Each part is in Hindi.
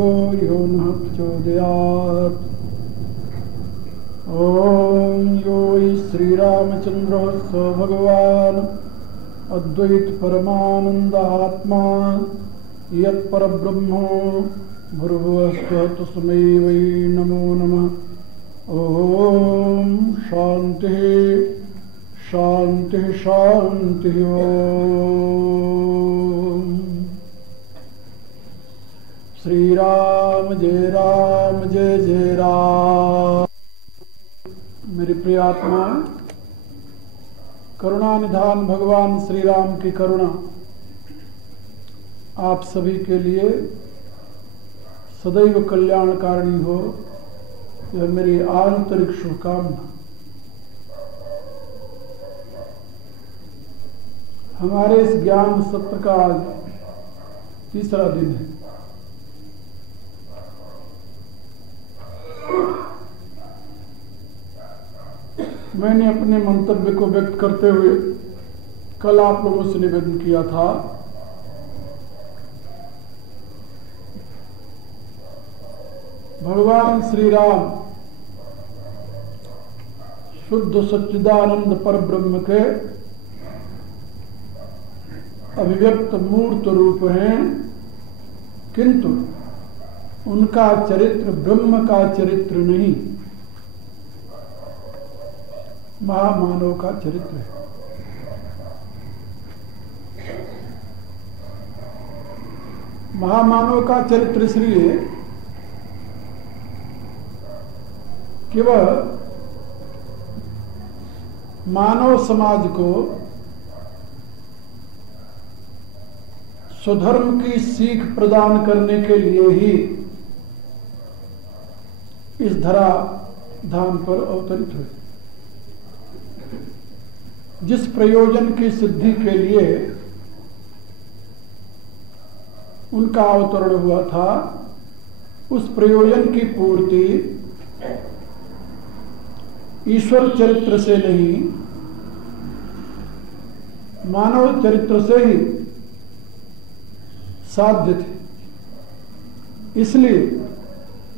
धियो यो नः प्रचोदयात्। ॐ यो श्रीरामचन्द्रः स भगवान् अद्वैत परमानंद आत्मा यत्परब्रह्म भूर्भुवस्सुः तस्मै वै नमो नमः। ॐ शान्तिः शान्तिः शान्तिः। ॐ श्री राम जय जय राम। मेरी प्रिय आत्मा, करुणा निधान भगवान श्री राम की करुणा आप सभी के लिए सदैव कल्याणकारिणी हो, यह मेरी आंतरिक शुभकामना। हमारे इस ज्ञान सत्र का आज तीसरा दिन है। मैंने अपने मंतव्य को व्यक्त करते हुए कल आप लोगों से निवेदन किया था भगवान श्री राम शुद्ध सच्चिदानंद परब्रह्म के अभिव्यक्त मूर्त रूप हैं, किंतु उनका चरित्र ब्रह्म का चरित्र नहीं, महामानव का चरित्र है। महामानव का चरित्र इसलिए कि वह मानव समाज को स्वधर्म की सीख प्रदान करने के लिए ही इस धरा धाम पर अवतरित हुए। जिस प्रयोजन की सिद्धि के लिए उनका अवतरण हुआ था, उस प्रयोजन की पूर्ति ईश्वर चरित्र से नहीं, मानव चरित्र से ही साध्य थे। इसलिए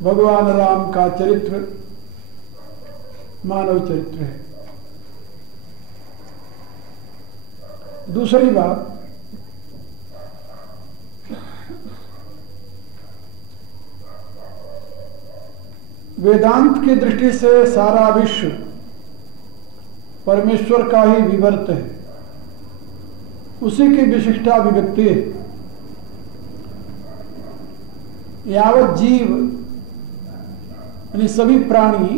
भगवान राम का चरित्र मानव चरित्र है। दूसरी बात, वेदांत की दृष्टि से सारा विश्व परमेश्वर का ही विवर्त है, उसी की विशिष्टाभिव्यक्ति है। यावत जीव यानी सभी प्राणी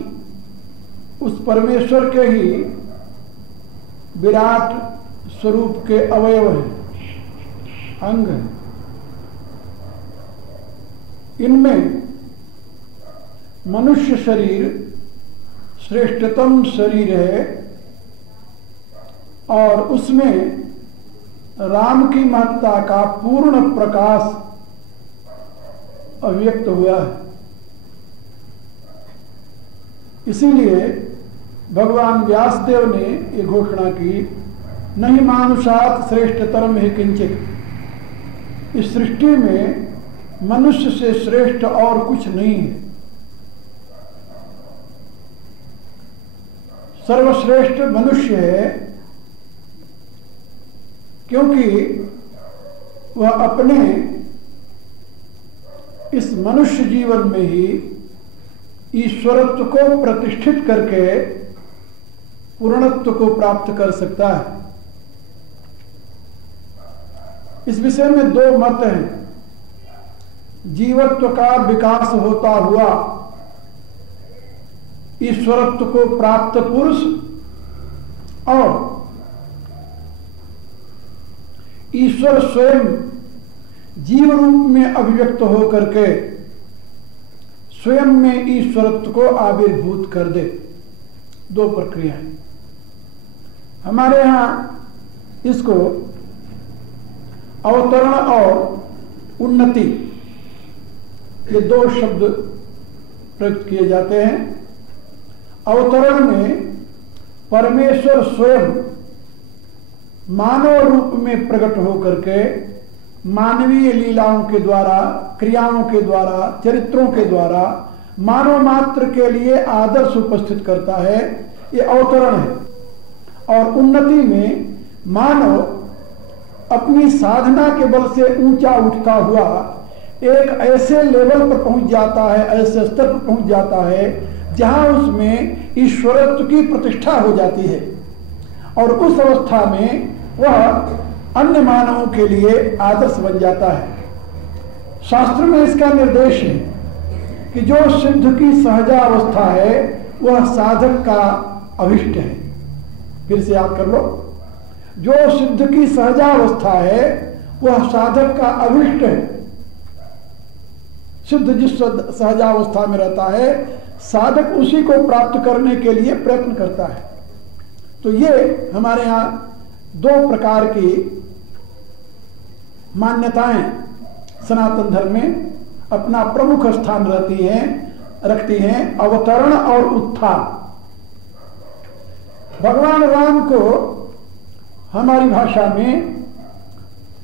उस परमेश्वर के ही विराट स्वरूप के अवयव हैं, अंग हैं। इनमें मनुष्य शरीर श्रेष्ठतम शरीर है और उसमें राम की महत्ता का पूर्ण प्रकाश अभिव्यक्त हुआ है। इसीलिए भगवान व्यासदेव ने ये घोषणा की, नहीं मानुषात् श्रेष्ठतरम है किंचित। इस सृष्टि में मनुष्य से श्रेष्ठ और कुछ नहीं है। सर्वश्रेष्ठ मनुष्य है, क्योंकि वह अपने इस मनुष्य जीवन में ही ईश्वरत्व को प्रतिष्ठित करके पूर्णत्व को प्राप्त कर सकता है। इस विषय में दो मत हैं। जीवत्व का विकास होता हुआ ईश्वरत्व को प्राप्त पुरुष और ईश्वर स्वयं जीव रूप में अभिव्यक्त होकर के स्वयं में ईश्वरत्व को आविर्भूत कर दे। दो प्रक्रियाएं हमारे यहां इसको अवतरण और उन्नति, ये दो शब्द प्रयुक्त किए जाते हैं। अवतरण में परमेश्वर स्वयं मानव रूप में प्रकट होकर के मानवीय लीलाओं के द्वारा, क्रियाओं के द्वारा, चरित्रों के द्वारा मानव मात्र के लिए आदर्श उपस्थित करता है, ये अवतरण है। और उन्नति में मानव अपनी साधना के बल से ऊंचा उठता हुआ एक ऐसे लेवल पर पहुंच जाता है, ऐसे स्तर पर पहुंच जाता है जहां उसमें ईश्वरत्व की प्रतिष्ठा हो जाती है, और उस अवस्था में वह अन्य मानवों के लिए आदर्श बन जाता है। शास्त्र में इसका निर्देश है कि जो सिद्ध की सहजावस्था है वह साधक का अभिष्ट है। फिर से याद कर लो, जो सिद्ध की सहजावस्था है वह साधक का अभिष्ट है। सिद्ध जिस सहजावस्था में रहता है साधक उसी को प्राप्त करने के लिए प्रयत्न करता है। तो ये हमारे यहाँ दो प्रकार की मान्यताएं सनातन धर्म में अपना प्रमुख स्थान रखती हैं, अवतरण और उत्थान। भगवान राम को हमारी भाषा में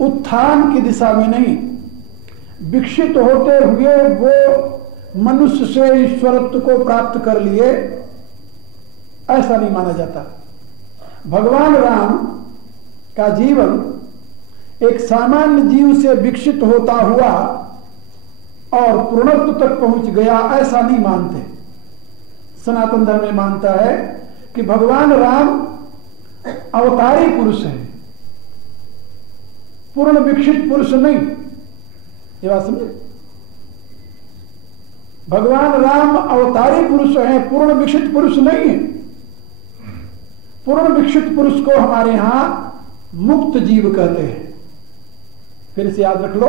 उत्थान की दिशा में नहीं, विकसित होते हुए वो मनुष्य से ईश्वरत्व को प्राप्त कर लिए, ऐसा नहीं माना जाता। भगवान राम का जीवन एक सामान्य जीव से विकसित होता हुआ और पूर्णत्व तक पहुंच गया, ऐसा नहीं मानते। सनातन धर्म में मानता है कि भगवान राम अवतारी पुरुष है, पूर्ण विकसित पुरुष नहीं। ये बात समझे? भगवान राम अवतारी पुरुष है, पूर्ण विकसित पुरुष नहीं है। पूर्ण विकसित पुरुष को हमारे यहां मुक्त जीव कहते हैं। फिर से याद रख लो,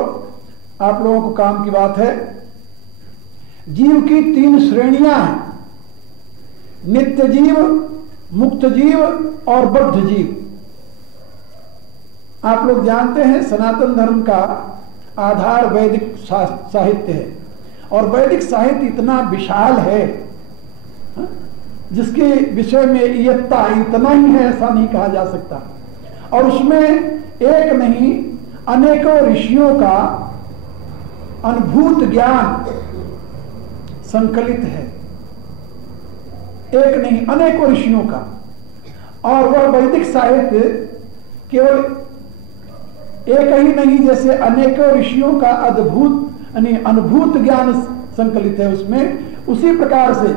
आप लोगों को काम की बात है। जीव की 3 श्रेणियां हैं, नित्य जीव, मुक्त जीव और बद्ध जीव। आप लोग जानते हैं सनातन धर्म का आधार वैदिक साहित्य है, और वैदिक साहित्य इतना विशाल है, जिसके विषय में इयत्ता इतना ही है ऐसा नहीं कहा जा सकता। और उसमें एक नहीं अनेकों ऋषियों का अनुभूत ज्ञान संकलित है, एक नहीं अनेकों ऋषियों का। और वह वैदिक साहित्य केवल एक ही नहीं, जैसे अनेकों ऋषियों का अनुभूत ज्ञान संकलित है उसमें, उसी प्रकार से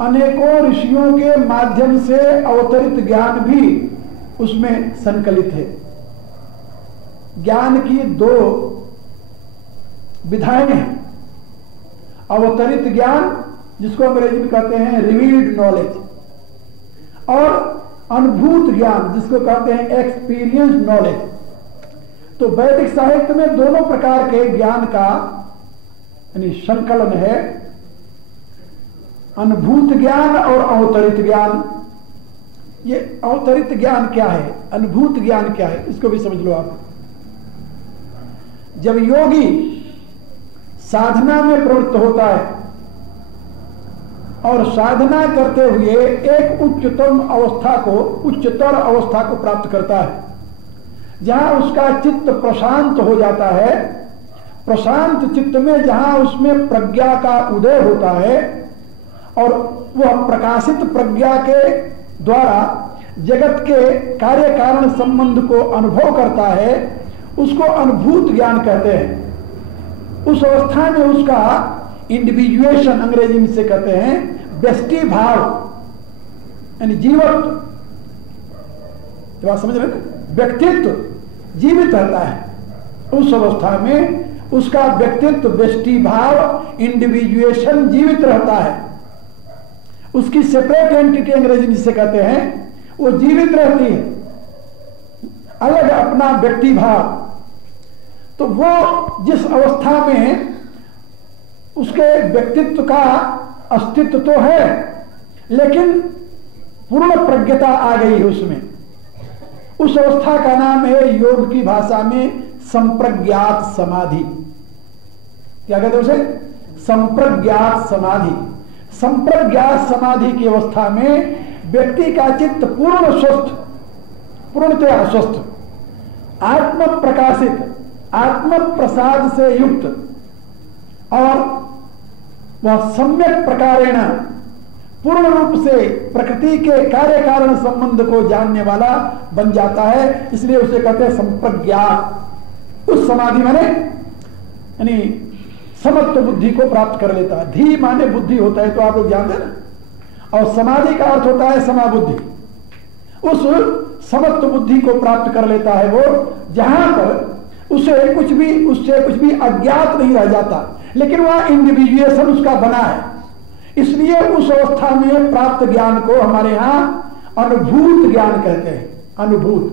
अनेकों ऋषियों के माध्यम से अवतरित ज्ञान भी उसमें संकलित है। ज्ञान की 2 विधाएं हैं, अवतरित ज्ञान जिसको अंग्रेजी में कहते हैं रिवील्ड नॉलेज, और अनुभूत ज्ञान जिसको कहते हैं एक्सपीरियंस नॉलेज। तो वैदिक साहित्य में दोनों प्रकार के ज्ञान का यानी संकलन है, अनुभूत ज्ञान और अवतरित ज्ञान। ये अवतरित ज्ञान क्या है, अनुभूत ज्ञान क्या है, इसको भी समझ लो आप। जब योगी साधना में प्रवृत्त होता है और साधना करते हुए एक उच्चतर अवस्था को प्राप्त करता है, जहां उसका चित्त प्रशांत हो जाता है, प्रशांत चित्त में जहां उसमें प्रज्ञा का उदय होता है और वह प्रकाशित प्रज्ञा के द्वारा जगत के कार्य कारण संबंध को अनुभव करता है, उसको अनुभूत ज्ञान कहते हैं। उस अवस्था में उसका इंडिविजुएशन अंग्रेजी में से कहते हैं व्यष्टि भाव यानी जीवत्व, बात समझ रहे हैं, व्यक्तित्व जीवित रहता है। उस अवस्था में उसका व्यक्तित्व व्यष्टि भाव इंडिविजुएशन जीवित रहता है। उसकी सेपरेट एंटिटी अंग्रेजी में जिसे कहते हैं वो जीवित रहती है, अलग अपना व्यक्ति भाव। तो वो जिस अवस्था में उसके व्यक्तित्व का अस्तित्व तो है लेकिन पूर्ण प्रज्ञता आ गई है उसमें, उस अवस्था का नाम है योग की भाषा में संप्रज्ञात समाधि। क्या कहते हैं उसे? संप्रज्ञात समाधि। संप्रज्ञात समाधि की अवस्था में व्यक्ति का चित्त पूर्ण स्वस्थ, पूर्णतया स्वस्थ, आत्म प्रकाशित आत्म प्रसाद से युक्त और वह सम्यक प्रकारेण पूर्ण रूप से प्रकृति के कार्य कारण संबंध को जानने वाला बन जाता है। इसलिए उसे कहते हैं संप्रज्ञात। उस समाधि माने यानी समत्व बुद्धि को प्राप्त कर लेता है। धी माने बुद्धि होता है, तो आप लोग जानते हैं ना। और समाधि का अर्थ होता है समाबुद्धि। उस समत्व बुद्धि को प्राप्त कर लेता है वो, जहां पर उससे कुछ भी अज्ञात नहीं रह जाता, लेकिन वह इंडिविजुएशन उसका बना है। इसलिए उस अवस्था में प्राप्त ज्ञान को हमारे यहां अनुभूत ज्ञान कहते हैं। अनुभूत।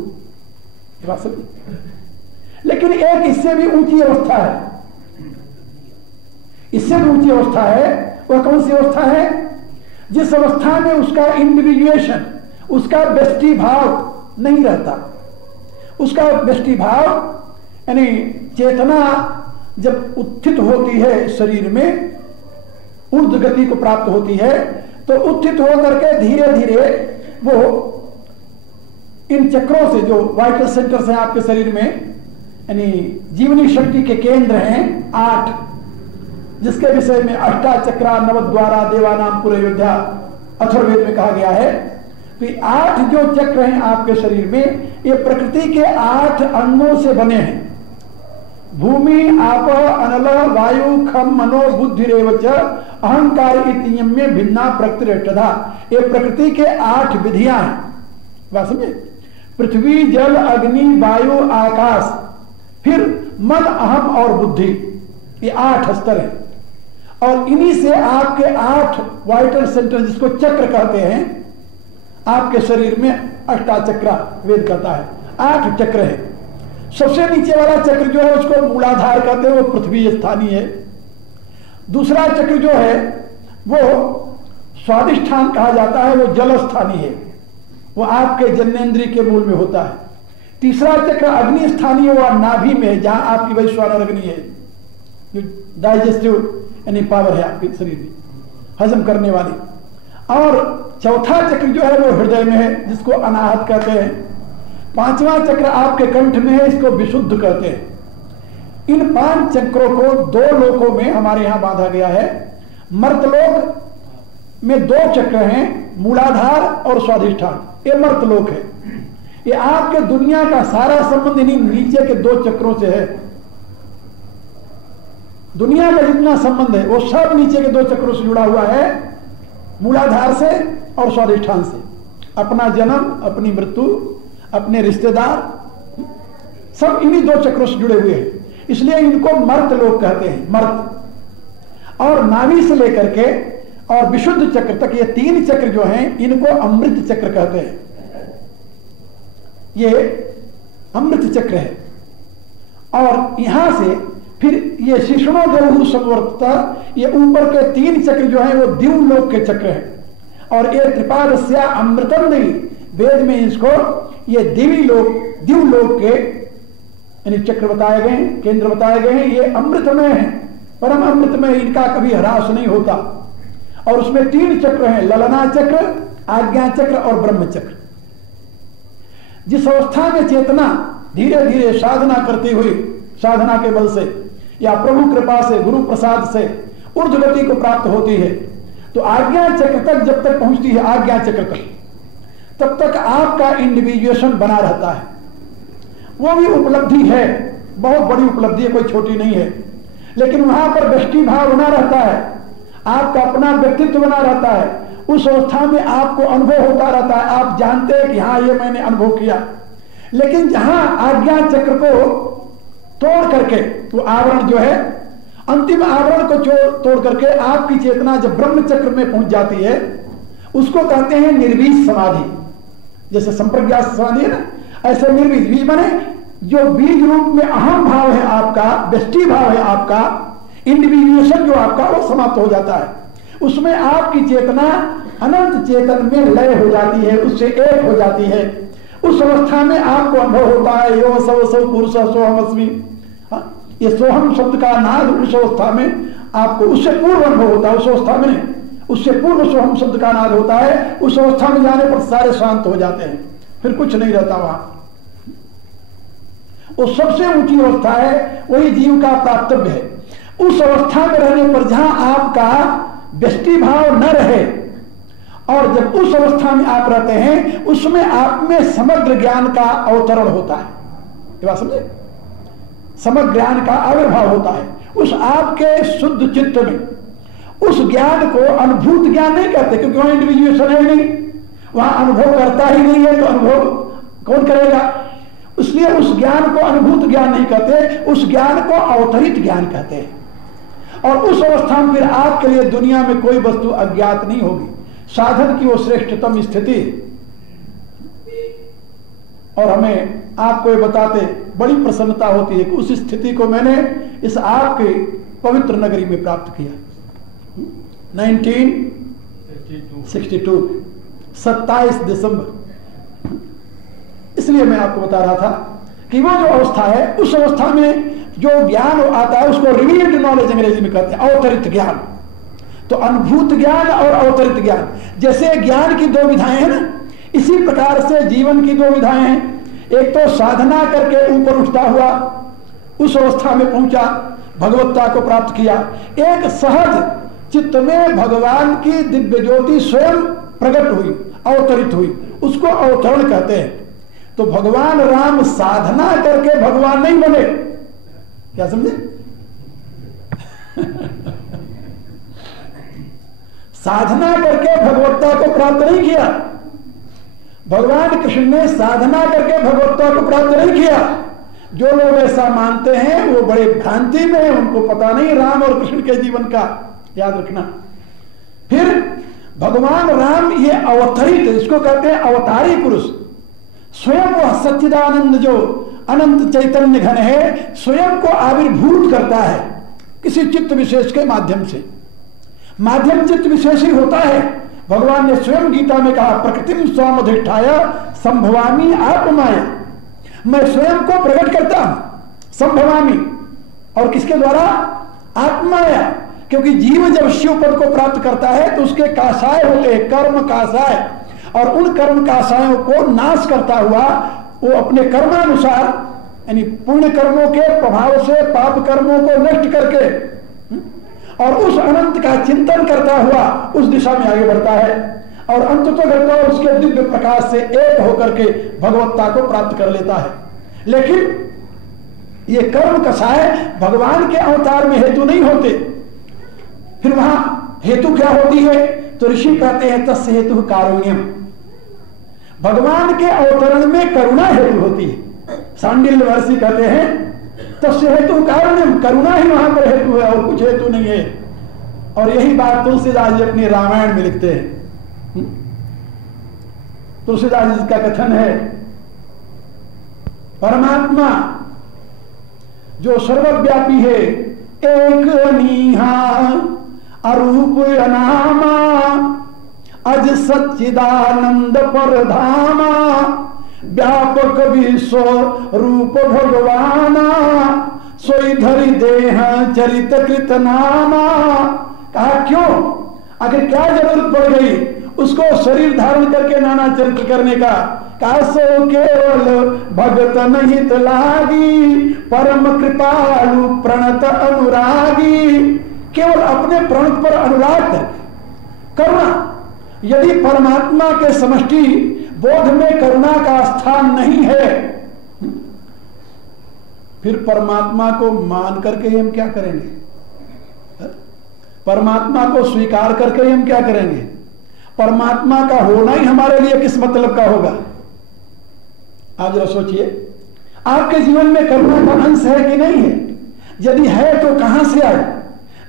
लेकिन एक इससे भी ऊंची अवस्था है, इससे भी ऊंची अवस्था है। वह कौन सी अवस्था है? जिस अवस्था में उसका इंडिविजुएशन, उसका व्यष्टि भाव नहीं रहता। उसका व्यष्टि भाव यानी चेतना जब उत्थित होती है शरीर में, ऊर्ध गति को प्राप्त होती है, तो उत्थित होकर के धीरे धीरे वो इन चक्रों से, जो वाइटल सेंटर्स हैं आपके शरीर में, यानी जीवनी शक्ति के केंद्र हैं 8, जिसके विषय में अष्टाचक्रा नवद्वारा देवानाम पुरयोध्या अथर्ववेद में कहा गया है। तो 8 जो चक्र हैं आपके शरीर में, ये प्रकृति के 8 अंगों से बने हैं। भूमि आप अनल वायु खम मनो बुद्धि रेवच अहंकार इतियम में भिन्ना प्रकृतिरेष्टधा। ये प्रकृति के 8 विधियां हैं। बात समझे? पृथ्वी जल अग्नि वायु आकाश, फिर मन अहम और बुद्धि, ये 8 स्तर हैं। और इन्हीं से आपके 8 वाइटल सेंटर, जिसको चक्र कहते हैं, आपके शरीर में अष्टाचक्रा वेद कहता है, 8 चक्र है। सबसे नीचे वाला चक्र जो है उसको मूलाधार कहते हैं, वो पृथ्वी स्थानीय है। दूसरा चक्र जो है वो स्वादिष्ठान कहा जाता है, वो जल स्थानीय है, वो आपके जन्नेन्द्रिय के मूल में होता है। तीसरा चक्र अग्नि स्थानीय, वो नाभि में है, जहां आपकी वैश्वानर अग्नि है, जो डाइजेस्टिव यानी पावर है आपके शरीर में, हजम करने वाली। और चौथा चक्र जो है वो हृदय में है, जिसको अनाहत कहते हैं। 5वां चक्र आपके कंठ में है, इसको विशुद्ध कहते हैं। इन 5 चक्रों को 2 लोकों में हमारे यहां बांधा गया है। मर्तलोक में 2 चक्र हैं, मूलाधार और स्वाधिष्ठान, ये मर्तलोक है। ये आपके दुनिया का सारा संबंध इन्हीं नीचे के 2 चक्रों से है। दुनिया का जितना संबंध है वो सब नीचे के 2 चक्रों से जुड़ा हुआ है, मूलाधार से और स्वाधिष्ठान से। अपना जन्म, अपनी मृत्यु, अपने रिश्तेदार, सब इन्हीं 2 चक्रों से जुड़े हुए हैं। इसलिए इनको मर्त लोग कहते हैं, मर्त। और नाभि से लेकर के और विशुद्ध चक्र तक ये 3 चक्र जो हैं, इनको अमृत चक्र कहते हैं। ये अमृत चक्र है। और यहां से फिर ये शिष्णो देवहु संवर्तता, ये ऊपर के 3 चक्र जो हैं वो दिवलोक के चक्र हैं। और ये त्रिपादस्या अमृतम नहीं, वेद में इसको ये दिवलोक के यानी चक्र बताए गए हैं, केंद्र बताए गए हैं। ये अमृतमय है, परम अमृतमय, इनका कभी ह्रास नहीं होता। और उसमें 3 चक्र हैं, ललना चक्र, आज्ञा चक्र और ब्रह्म चक्र। जिस अवस्था में चेतना धीरे धीरे साधना करती हुई, साधना के बल से या प्रभु कृपा से, गुरु प्रसाद से ऊर्ध्व गति को प्राप्त होती है, तो आज्ञा चक्र तक जब तक पहुंचती है, आज्ञा चक्र तक, तब तक आपका इंडिविजुएशन बना रहता है। वो भी उपलब्धि है, बहुत बड़ी उपलब्धि है, कोई छोटी नहीं है। लेकिन वहां पर व्यष्टि भाव बना रहता है, आपका अपना व्यक्तित्व बना रहता है। उस अवस्था में आपको अनुभव होता रहता है, आप जानते हैं कि हाँ ये मैंने अनुभव किया। लेकिन जहां आज्ञा चक्र को तोड़ करके, तो आवरण जो है, अंतिम आवरण को तोड़ करके आपकी चेतना जब ब्रह्म चक्र में पहुंच जाती है, उसको कहते हैं निर्बीज समाधि। जैसे संप्रज्ञात समाधि है ना, ऐसे निर्बीज, बीज माने जो बीज रूप में अहम भाव है आपका, व्यष्टि भाव है आपका, इंडिविजुएशन जो आपका, वो समाप्त हो जाता है। उसमें आपकी चेतना अनंत चेतन में लय हो जाती है, उससे एक हो जाती है। उस अवस्था में आपको अनुभव होता है, यो सव पुरुष सोहमस्मि। ये सोहम शब्द का नाद उस अवस्था में आपको, उससे पूर्व अनुभव होता है, उस अवस्था में नहीं, उससे पूर्व सोहम शब्द का नाद होता है। उस अवस्था में जाने पर सारे शांत हो जाते हैं, फिर कुछ नहीं रहता वहां। वो सबसे ऊंची अवस्था है, वही जीव का प्राप्तव्य है। उस अवस्था में रहने पर जहां आपका व्यष्टि भाव न रहे, और जब उस अवस्था में आप रहते हैं उसमें आप में समग्र ज्ञान का अवतरण होता है। ये बात समझे? समग्र ज्ञान का आविर्भाव होता है उस आपके शुद्ध चित्त में। उस ज्ञान को अनुभूत ज्ञान नहीं कहते, क्योंकि वहां इंडिविजुएशन है नहीं, वहां अनुभव करता ही नहीं है, तो अनुभव कौन करेगा? इसलिए उस ज्ञान को अनुभूत ज्ञान नहीं कहते, उस ज्ञान को अवतरित ज्ञान कहते हैं। और उस अवस्था में फिर आपके लिए दुनिया में कोई वस्तु अज्ञात नहीं होगी। साधन की वो श्रेष्ठतम स्थिति। और हमें आपको ये बताते बड़ी प्रसन्नता होती है कि उस स्थिति को मैंने इस आपके पवित्र नगरी में प्राप्त किया 1962 27 दिसंबर। इसलिए मैं आपको बता रहा था कि वो जो अवस्था है, उस अवस्था में जो ज्ञान आता है उसको रिवील्ड नॉलेज अंग्रेजी में कहते हैं, अवतरित ज्ञान। तो अनुभूत ज्ञान और अवतरित ज्ञान, जैसे ज्ञान की दो विधाएं हैं ना, इसी प्रकार से जीवन की दो विधाएं हैं। एक तो साधना करके ऊपर उठता हुआ उस अवस्था में पहुंचा, भगवत्ता को प्राप्त किया। एक सहज चित्त में भगवान की दिव्य ज्योति स्वयं प्रकट हुई, अवतरित हुई, उसको अवतरण कहते हैं। तो भगवान राम साधना करके भगवान नहीं बने, क्या समझे? साधना करके भगवत्ता को प्राप्त नहीं किया। भगवान कृष्ण ने साधना करके भगवत्ता को प्राप्त नहीं किया। जो लोग ऐसा मानते हैं वो बड़े भ्रांति में हैं, उनको पता नहीं राम और कृष्ण के जीवन का, याद रखना। फिर भगवान राम ये अवतरित, इसको कहते हैं अवतारी पुरुष। स्वयं वह सच्चिदानंद जो अनंत चैतन्य घन है, स्वयं को आविर्भूत करता है किसी चित्त विशेष के माध्यम से। माध्यम चित्त विशेष ही होता है। भगवान ने स्वयं गीता में कहा, प्रकृतिम स्वामधिष्ठाय संभवामी आत्माया, मैं स्वयं को प्रकट करता हूं, संभवामी, और किसके द्वारा? आत्माया। क्योंकि जीव जब शिव पद को प्राप्त करता है तो उसके कासाय होते हैं, कर्म कासाय, और उन कर्म कासायों को नाश करता हुआ वो अपने कर्मानुसार, यानी पुण्य कर्मों के प्रभाव से पाप कर्मों को नष्ट करके और उस अनंत का चिंतन करता हुआ उस दिशा में आगे बढ़ता है, और अंततः करता उसके दिव्य प्रकाश से एक होकर के भगवत्ता को प्राप्त कर लेता है। लेकिन ये कर्म कसाय भगवान के अवतार में हेतु नहीं होते। फिर वहां हेतु क्या होती है? तो ऋषि कहते हैं तस्य हेतु कारुण्यम। भगवान के अवतरण में करुणा हेतु होती है। सांडिल्य महर्षि कहते हैं तस्य हेतु कारुण्यम, करुणा ही वहां पर हेतु है और कुछ हेतु नहीं है। और यही बात तुलसीदास जी अपनी रामायण में लिखते हैं। तुलसीदास जी का कथन है, परमात्मा जो सर्वव्यापी है, एक अनीहा अरूप अनामा, अज सच्चिदानंद परधामा, व्यापक विश्व रूप भगवाना, सोई धरि देह चरित कृत नामा। कहा क्यों? आखिर क्या जरूरत पड़ गई उसको शरीर धारण करके नाना चरित्र करने का? कासो केवल भगत नहीं तो लागी, परम कृपालु प्रणत अनुरागी। केवल अपने प्रणत पर अनुराग करुणा। यदि परमात्मा के समष्टि बोध में करुणा का स्थान नहीं है, फिर परमात्मा को मान करके हम क्या करेंगे? परमात्मा को स्वीकार करके हम क्या करेंगे? परमात्मा का होना ही हमारे लिए किस मतलब का होगा? आप जरा सोचिए, आपके जीवन में करुणा का अंश है कि नहीं है? यदि है तो कहां से आए?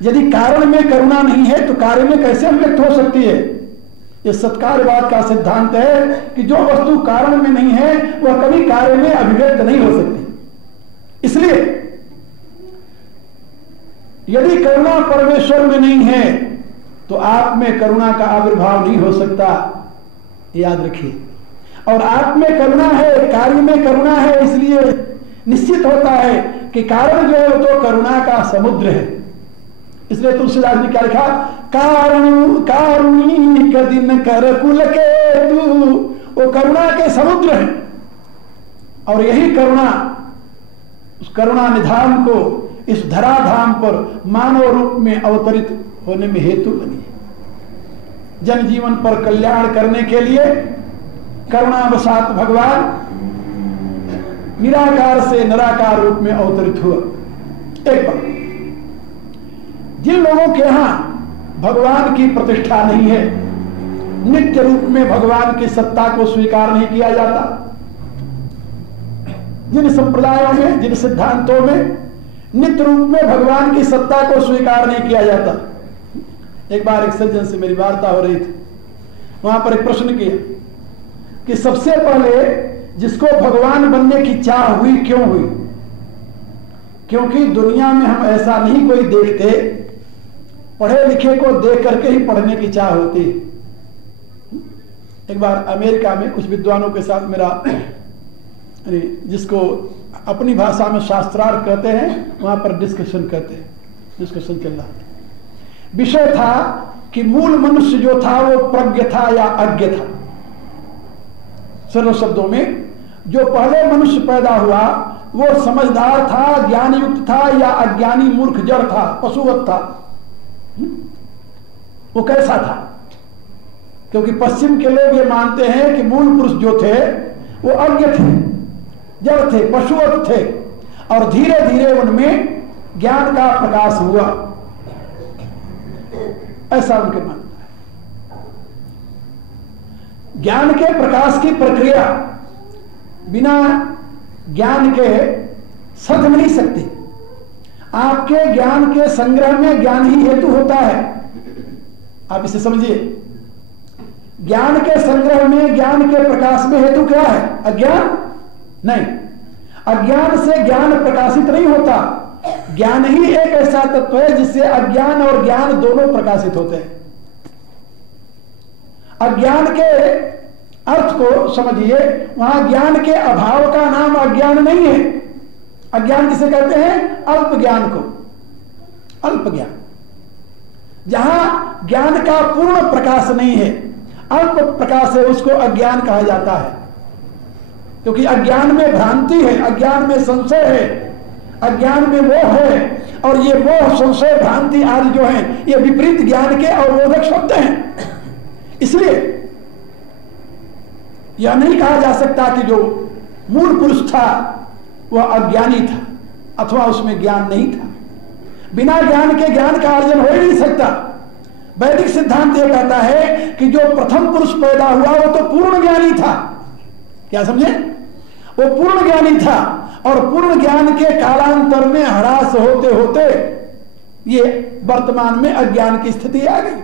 यदि कारण में करुणा नहीं है तो कार्य में कैसे अभिव्यक्त हो सकती है? यह सत्कार्यवाद का सिद्धांत है कि जो वस्तु कारण में नहीं है वह कभी कार्य में अभिव्यक्त नहीं हो सकती। इसलिए यदि करुणा परमेश्वर में नहीं है तो आप में करुणा का आविर्भाव नहीं हो सकता, याद रखिए। और आप में करुणा है, कार्य में करुणा है, इसलिए निश्चित होता है कि कारण जो है वो तो करुणा का समुद्र है। इसलिए तुलसीदास ने क्या लिखा? कारुणिक दिन कर कुल के तू, वो करुणा के समुद्र है। और यही करुणा उस करुणा निधान को इस धराधाम पर मानव रूप में अवतरित होने में हेतु बनी। जनजीवन पर कल्याण करने के लिए करुणावशात भगवान निराकार से निराकार रूप में अवतरित हुआ। एक बात, जिन लोगों के यहां भगवान की प्रतिष्ठा नहीं है, नित्य रूप में भगवान की सत्ता को स्वीकार नहीं किया जाता, जिन संप्रदायों में, जिन सिद्धांतों में नित्य रूप में भगवान की सत्ता को स्वीकार नहीं किया जाता। एक बार एक सज्जन से मेरी वार्ता हो रही थी, वहां पर एक प्रश्न किया कि सबसे पहले जिसको भगवान बनने की चाह हुई, क्यों हुई? क्योंकि दुनिया में हम ऐसा नहीं कोई देखते, पढ़े लिखे को देख करके ही पढ़ने की चाह होती। एक बार अमेरिका में कुछ विद्वानों के साथ मेरा, जिसको अपनी भाषा में शास्त्रार्थ कहते हैं, वहां पर डिस्कशन चल रहा था। विषय था कि मूल मनुष्य जो था वो प्रज्ञ था या अज्ञ था। सरल शब्दों में, जो पहले मनुष्य पैदा हुआ वो समझदार था, ज्ञान युक्त था, या अज्ञानी मूर्ख जड़ था, पशुवत था? वो कैसा था? क्योंकि पश्चिम के लोग ये मानते हैं कि मूल पुरुष जो थे वो अज्ञ थे, जड़ थे, पशुवत थे, और धीरे धीरे उनमें ज्ञान का प्रकाश हुआ, ऐसा उनके मानना है। ज्ञान के प्रकाश की प्रक्रिया बिना ज्ञान के सध नहीं सकती। आपके ज्ञान के संग्रह में ज्ञान ही हेतु होता है। आप इसे समझिए, ज्ञान के संग्रह में, ज्ञान के प्रकाश में हेतु क्या है? अज्ञान नहीं। अज्ञान से ज्ञान प्रकाशित नहीं होता। ज्ञान ही एक ऐसा तत्व है जिससे अज्ञान और ज्ञान दोनों प्रकाशित होते हैं। अज्ञान के अर्थ को समझिए, वहां ज्ञान के अभाव का नाम अज्ञान नहीं है। अज्ञान किसे कहते हैं? अल्प ज्ञान को, अल्प ज्ञान। जहां ज्ञान का पूर्ण प्रकाश नहीं है, अल्प प्रकाश है, उसको अज्ञान कहा जाता है। क्योंकि अज्ञान में भ्रांति है, अज्ञान में संशय है, अज्ञान में मोह है, और ये मोह, संशय, भ्रांति आदि जो है ये विपरीत ज्ञान के अवरोधक शब्द हैं। इसलिए यह नहीं कहा जा सकता कि जो मूल पुरुष था वह अज्ञानी था अथवा उसमें ज्ञान नहीं था। बिना ज्ञान के ज्ञान का अर्जन हो ही नहीं सकता। वैदिक सिद्धांत यह कहता है कि जो प्रथम पुरुष पैदा हुआ वो तो पूर्ण ज्ञानी था। क्या समझे? वो पूर्ण ज्ञानी था, और पूर्ण ज्ञान के कालांतर में ह्रास होते होते ये वर्तमान में अज्ञान की स्थिति आ गई।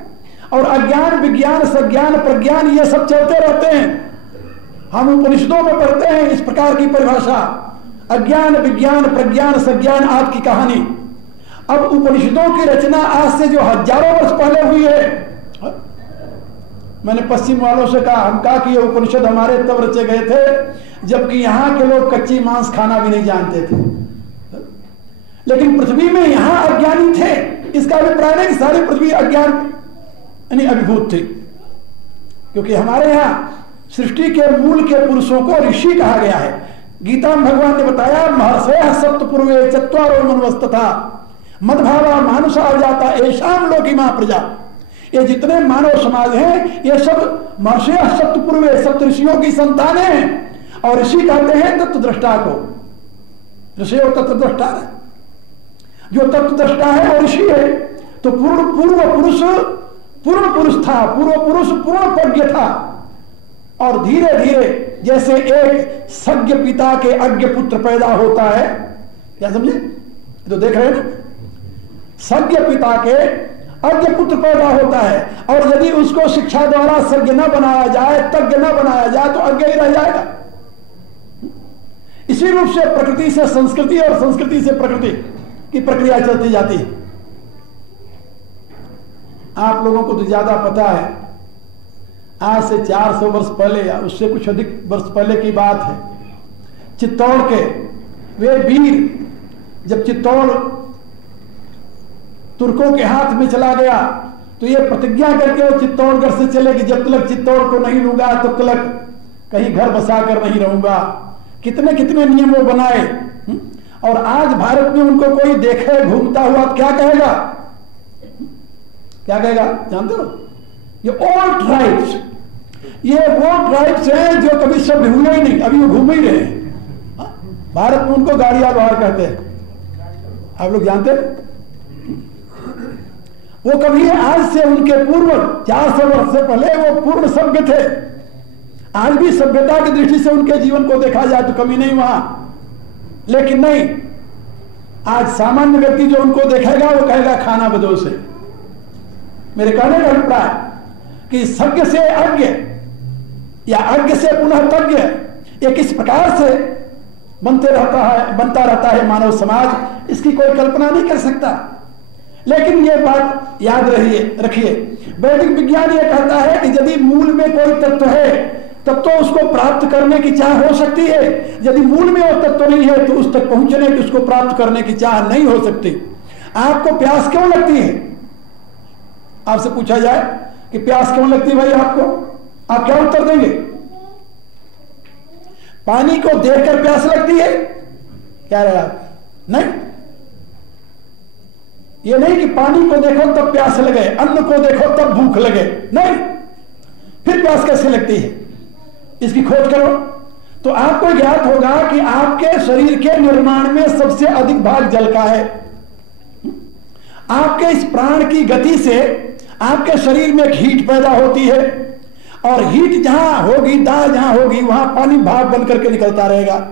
और अज्ञान, विज्ञान, सज्ञान, प्रज्ञान ये सब चलते रहते हैं। हम उपनिषदों में पढ़ते हैं इस प्रकार की परिभाषा, अज्ञान, विज्ञान, प्रज्ञान, सज्ञान आदि की कहानी। अब उपनिषदों की रचना आज से जो हजारों वर्ष पहले हुई है, मैंने पश्चिम वालों से कहा, हम कहा कि ये उपनिषद हमारे तब रचे गए थे जबकि यहाँ के लोग कच्ची मांस खाना भी नहीं जानते थे। लेकिन पृथ्वी में यहाँ अज्ञानी थे, इसका अभिप्राय नहीं कि सारी पृथ्वी अज्ञान यानी अभिभूत थी। क्योंकि हमारे यहाँ सृष्टि के मूल के पुरुषों को ऋषि कहा गया है। गीता में भगवान ने बताया, महर्षयः सप्त पूर्वे चत्वारो मनवस्तथा मद्भावा मानुषा जाता एषाम लोकिमा प्रजा। ये जितने मानव समाज हैं ये सब महर्षयः सप्त पूर्वे, सप्त ऋषियों की संतानें हैं। और ऋषि कहते हैं तत्वद्रष्टा को, ऋषि और तत्वद्रष्टा है। जो तत्वद्रष्टा है वो ऋषि है। तो पूर्व पुरुष था, पूर्व पुरुष पूर्ण प्रज्ञ था। और धीरे धीरे जैसे एक सज्ञ पिता के अज्ञ पुत्र पैदा होता है, क्या समझे? तो देख रहे हैं ना, सज्ञ पिता के अज्ञ पुत्र पैदा होता है, और यदि उसको शिक्षा द्वारा सज्ञ न बनाया जाए, तज्ञ न बनाया जाए तो अज्ञ ही रह जाएगा। इसी रूप से प्रकृति से संस्कृति और संस्कृति से प्रकृति की प्रक्रिया चलती जाती है। आप लोगों को तो ज्यादा पता है, आज से 400 वर्ष पहले या उससे कुछ अधिक वर्ष पहले की बात है, चित्तौड़ के वे वीर, जब चित्तौड़ तुर्कों के हाथ में चला गया तो ये प्रतिज्ञा करके वो चित्तौड़गढ़ से चले कि जब तक चित्तौड़ को नहीं लूंगा तब तक कहीं घर बसा कर नहीं रहूंगा। कितने कितने नियम वो बनाए, और आज भारत में उनको कोई देखे घूमता हुआ क्या कहेगा? क्या कहेगा जानते हो? ये ओल्ड ट्राइब्स, ये वो ट्राइब्स हैं जो कभी सभ्य हुए ही नहीं, अभी वो घूम ही रहे हैं। भारत में उनको गाड़िया लोहार कहते हैं, आप लोग जानते हैं? वो कभी आज से उनके पूर्व 400 वर्ष से पहले वो पूर्ण सभ्य थे। आज भी सभ्यता की दृष्टि से उनके जीवन को देखा जाए तो कमी नहीं वहां, लेकिन नहीं, आज सामान्य व्यक्ति जो उनको देखेगा वो कहेगा खाना बदोश है। मेरे कहने का अभिप्राय कि सज्ञ से अज्ञ या अज्ञ से पुनः तज्ञ, ये किस प्रकार से बनता रहता है मानव समाज, इसकी कोई कल्पना नहीं कर सकता। लेकिन ये बात याद रखिए, वैदिक विज्ञान ये कहता है कि यदि मूल में कोई तत्व है तब तो उसको प्राप्त करने की चाह हो सकती है, यदि मूल में वो तत्व नहीं है तो उस तक पहुंचने की, उसको प्राप्त करने की चाह नहीं हो सकती। आपको प्यास क्यों लगती है? आपसे पूछा जाए कि प्यास क्यों लगती है भाई आपको, आप क्या उत्तर देंगे? पानी को देखकर प्यास लगती है? क्या रहे आप? नहीं, ये नहीं कि पानी को देखो तब प्यास लगे, अन्न को देखो तब भूख लगे, नहीं। फिर प्यास कैसे लगती है, इसकी खोज करो तो आपको ज्ञात होगा कि आपके शरीर के निर्माण में सबसे अधिक भाग जल का है। आपके इस प्राण की गति से आपके शरीर में हीट पैदा होती है, और हीट जहां होगी, दाह जहां होगी, वहां पानी भाप बनकर के निकलता रहेगा।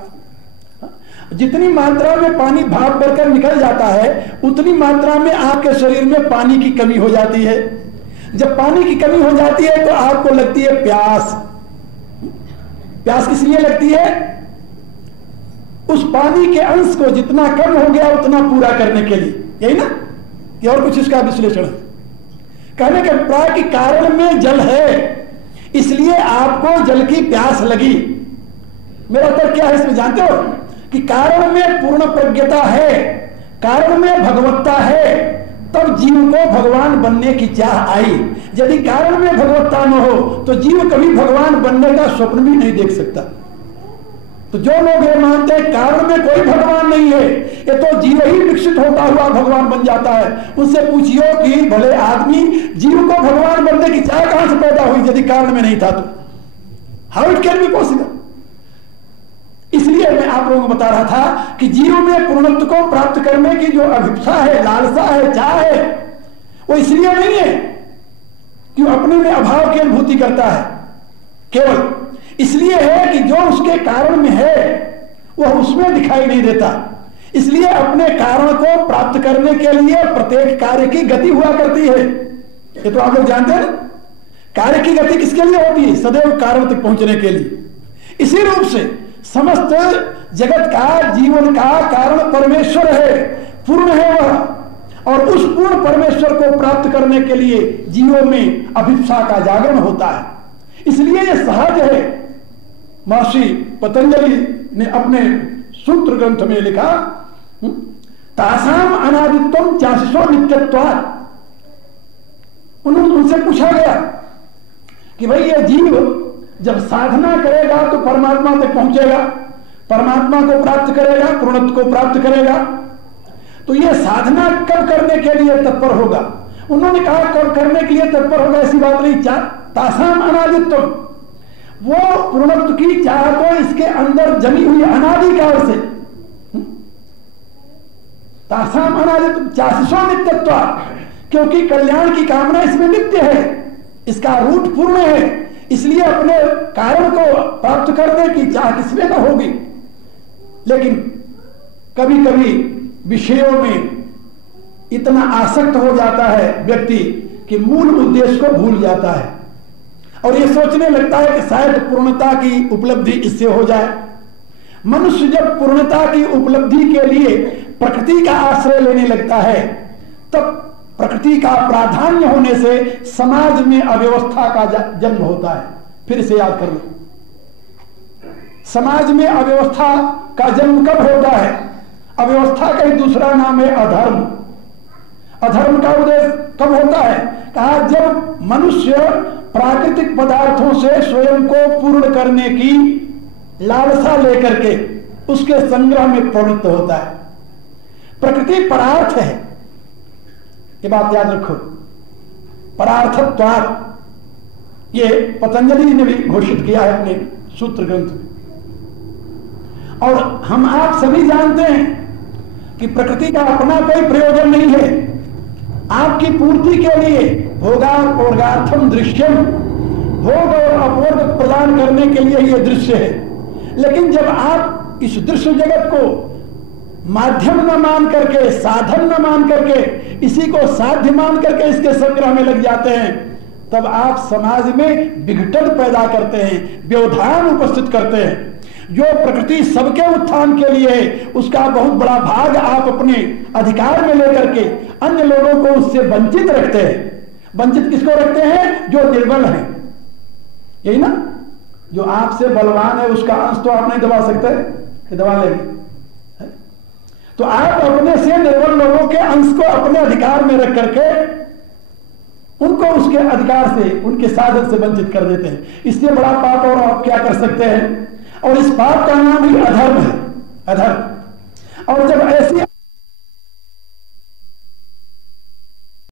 जितनी मात्रा में पानी भाप बनकर निकल जाता है उतनी मात्रा में आपके शरीर में पानी की कमी हो जाती है। जब पानी की कमी हो जाती है तो आपको लगती है प्यास। प्यास किस लिए लगती है? उस पानी के अंश को जितना कम हो गया उतना पूरा करने के लिए, यही ना? कि और कुछ इसका विश्लेषण है? कहने के प्राय कि कारण में जल है, इसलिए आपको जल की प्यास लगी। मेरा उत्तर क्या है इसमें जानते हो? कि कारण में पूर्ण प्रज्ञता है, कारण में भगवत्ता है, तब जीव को भगवान बनने की चाह आई। यदि कारण में भगवत्ता न हो तो जीव कभी भगवान बनने का स्वप्न भी नहीं देख सकता। तो जो लोग ये मानते हैं कारण में कोई भगवान नहीं है, ये तो जीव ही विकसित होता हुआ भगवान बन जाता है, उससे पूछियो कि भले आदमी जीव को भगवान बनने की चाह कहां से पैदा हुई यदि कारण में नहीं था तो? How it can be possible? इसलिए मैं आप लोगों को बता रहा था कि जीव में पूर्णत्व को प्राप्त करने की जो अभिप्सा है, लालसा है, चाह है, वो इसलिए नहीं है कि वो अपने में अभाव की अनुभूति करता है, केवल इसलिए है कि जो उसके कारण में है वह उसमें दिखाई नहीं देता। इसलिए अपने कारण को प्राप्त करने के लिए प्रत्येक कार्य की गति हुआ करती है। ये तो आप लोग जानते हैं। कार्य की गति किसके लिए होती है? सदैव कारण तक पहुंचने के लिए। इसी रूप से समस्त जगत का, जीवन का कारण परमेश्वर है, पूर्ण है वह, और उस पूर्ण परमेश्वर को प्राप्त करने के लिए जीवों में अभिप्सा का जागरण होता है। इसलिए यह सहज है। महर्षि पतंजलि ने अपने सूत्र ग्रंथ में लिखा, तासाम अनादित्वम चाशिषो नित्यत्वात्। उनसे पूछा गया कि भाई ये जीव जब साधना करेगा तो परमात्मा तक पहुंचेगा, परमात्मा को प्राप्त करेगा, पूर्णत्व को प्राप्त करेगा, तो ये साधना कब करने के लिए तत्पर होगा? उन्होंने कहा कब करने के लिए तत्पर होगा ऐसी बात नहीं, तासाम अनादित्व, वो पूर्णत्व की चाह तो इसके अंदर जमी हुई अनादिकाल से, तासाम अनादित्व चाशिषो नित्यत्व, क्योंकि कल्याण की कामना इसमें नित्य है, इसका रूट पूर्ण है, इसलिए अपने कारण को प्राप्त करने की चाह किसमें न होगी। लेकिन कभी कभी विषयों में इतना आसक्त हो जाता है व्यक्ति कि मूल उद्देश्य को भूल जाता है और यह सोचने लगता है कि शायद पूर्णता की उपलब्धि इससे हो जाए। मनुष्य जब पूर्णता की उपलब्धि के लिए प्रकृति का आश्रय लेने लगता है तब प्रकृति का प्राधान्य होने से समाज में अव्यवस्था का जन्म होता है। फिर से याद कर लो, समाज में अव्यवस्था का जन्म कब होता है? अव्यवस्था का ही दूसरा नाम है अधर्म। अधर्म का उदय कब होता है? कहा जब मनुष्य प्राकृतिक पदार्थों से स्वयं को पूर्ण करने की लालसा लेकर के उसके संग्रह में प्रवृत्त होता है। प्रकृति परार्थ है, ये बात याद रखो। परार्थत्वात्, ये पतंजलि ने भी घोषित किया है अपने सूत्र ग्रंथ में। और हम आप सभी जानते हैं कि प्रकृति का अपना कोई प्रयोजन नहीं है। आपकी पूर्ति के लिए भोगार्थम दृश्यम, भोग और अभोग प्रदान करने के लिए यह दृश्य है। लेकिन जब आप इस दृश्य जगत को माध्यम न मान करके, साधन न मान करके, इसी को साध्य मान करके इसके संग्रह में लग जाते हैं, तब आप समाज में विघटन पैदा करते हैं, व्यवधान उपस्थित करते हैं। जो प्रकृति सबके उत्थान के लिए है, उसका बहुत बड़ा भाग आप अपने अधिकार में लेकर के अन्य लोगों को उससे वंचित रखते हैं। वंचित किसको रखते हैं? जो निर्बल है। यही ना, जो आपसे बलवान है उसका अंश तो आप नहीं दबा सकते कि दबा लेंगे। तो आप अपने से निर्बल लोगों के अंश को अपने अधिकार में रख करके उनको उसके अधिकार से, उनके साधन से वंचित कर देते हैं। इससे बड़ा पाप और आप क्या कर सकते हैं? और इस पाप का नाम ही अधर्म है।